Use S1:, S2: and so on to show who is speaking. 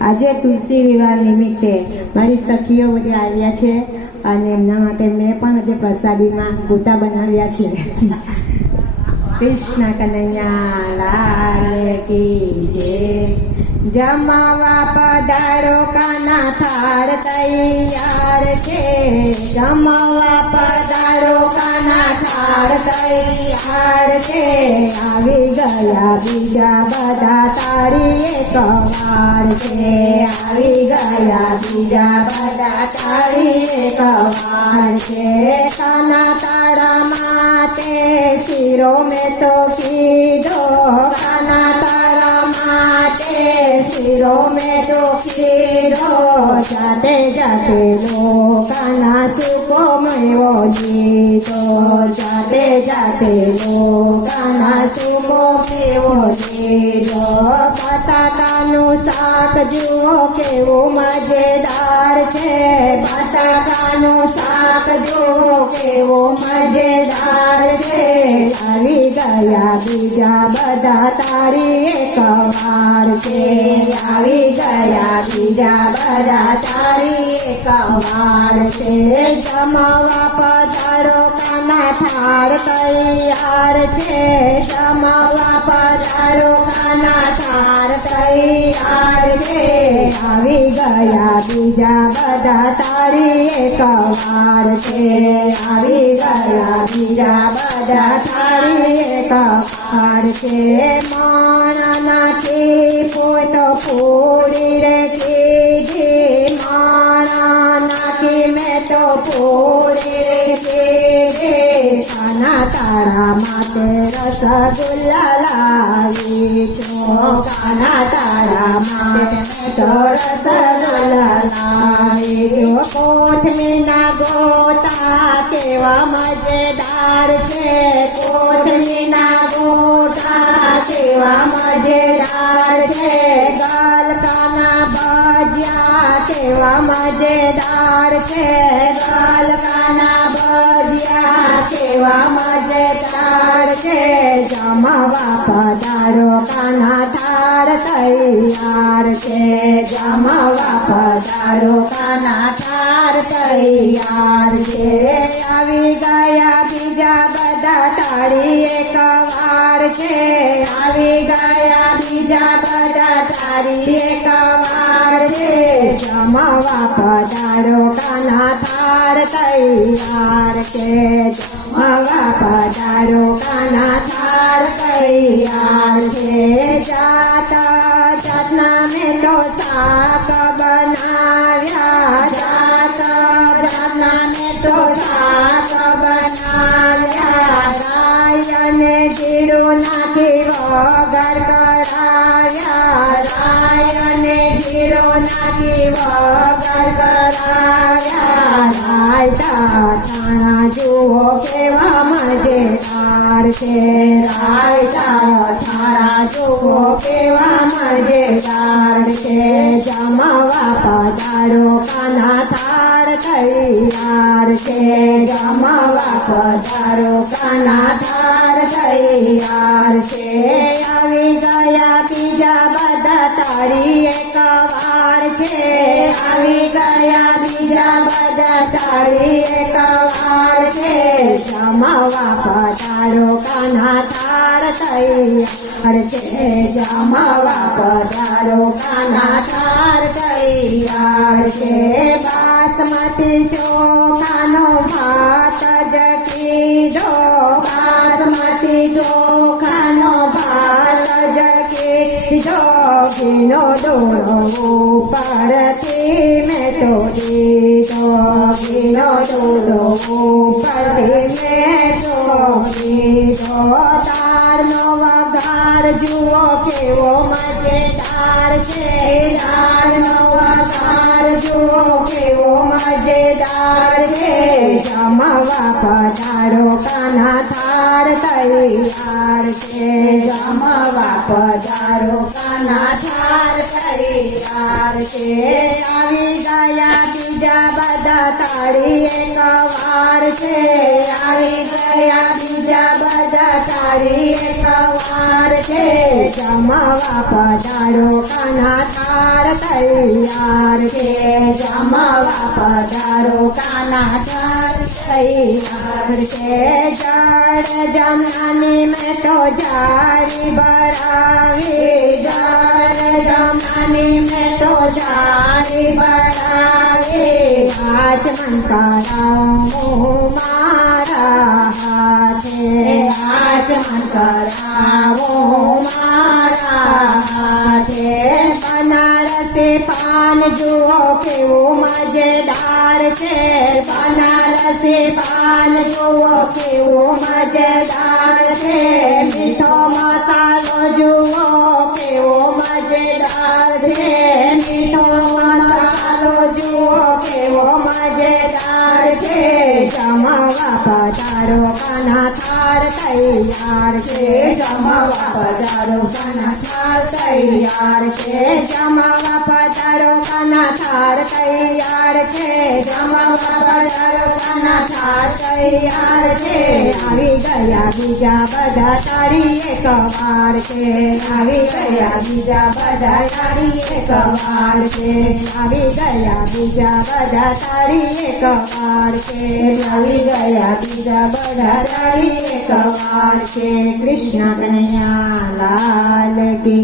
S1: આજે તુલસી વિવાહ નિમિત્તે મારી સખીઓ બધી આવ્યા છે અને એમના માટે મેં પણ આજે પ્રસાદીમાં ગોટા બનાવ્યા છે. કૃષ્ણ કનૈયા લાલ કી જમાવા પધારો કાના થાળ તૈયાર છે. જમાવા પધારો કાના તારી એક વાર છે આવી ગયા બીજા બધા તારી એક વાર છે કાના તારા માટે શીરો મેં તો કીધો કાના તારા માટે શીરો મેં તો કીધો જાતે જાતે લોકાના ચૂકો મેવો જીતો જાતે જાતે લોકાના ચૂકો મેવો જીતો બટાકાનું શાક જુઓ કેવું મજેદાર છે. બટાકાનું શાક જુઓ वो मज़ेदार से हरी गया बीजा बदा तारी कवार से। हरी गया बीजा बदा तारी कवार से। जमावा पदारो काना थार तैयार से। जमावा पदारो काना थार तैयार से। हरी गया बीजा बदा तारी कवार से। ગયા બીજા બધા તારી એક વાર છે માણા નાખી પોતો પૂરી રે કીધી માણા નાખી મેં તો પૂરી રે કીધી કાના તારા માટે રસગુલ્લા લાવી છો કેવા મજેદાર છે કોથમીના ગોટા કેવા મજેદાર છે ગલકાના ભજીયા કેવા મજેદાર છે ગલકાના ભજીયા કેવા મજેદાર છે જમાવા પધારો કાના તાર તૈયાર છે જમાવા પધારો કાના થાળ તૈયાર છે આવી ગયા બીજા બધા તારી એક વાર છે આવી ગયા બીજા બધા તારી એક વાર છે જમાવા પધારો કાના થાળ તૈયાર છે જમાવા પધારો કાના થાળ તૈયાર છે જાતા જાતના મેં તો શાક મજેદાર છે જમાવા પધારો કાના થાળ તૈયાર છે જમાવા પધારો કાના થાળ તૈયાર છે આવી ગયા બીજા બધા તારી એક છે આવી ગયા બીજા બધા તારી એક છે જમાવા પધારો કાના તાર તૈયાર અડશે જમાવા પધારો કાના તાર કૈયાર છે બાસમતી ચો ડોળો ઉપરથી મેં તો દીધો દોરો ડોળો ઉપરથી મેં તો દીધો તારનો વઘાર જુઓ કેવો મજેદાર છે કાના થાળ તૈયાર છે જમાવા પધારો કાના થાર તૈયાર છે આવી ગયા બીજા બધા તાળી એક વાર છે આવી ગયા બીજા બધા તાળી એક વાર છે જમાવા પધારો કાના થાર તૈયાર છે જમાવા પધારો કાના कई के जार जमाने में तो जारी बरागे जार जमाने में तो जारी बरागे आचमन करा मुँह मारा हाथ आचमन करा मुँह मारा हाथ बनारस पा કેવું મજેદાર છે મીઠો મસાલો જુઓ કેવો મજેદાર છે મીઠો મસાલો જુઓ કેવો મજેદાર છે જમાવા પધારો કાના થાર તૈયાર છે જમાવા પધારો કાના થાર તૈયાર છે જમાવા પધારો કાના થાર તૈયાર છે જમાવા પધારો मेरी आर गया बीजा बजा तारी ये के आवी गया बीजा बजा तारी ये के आवी गया बीजा बजा तारी ये के आवी गया बीजा बजा तारी ये के कृष्ण कन्हैया लाल की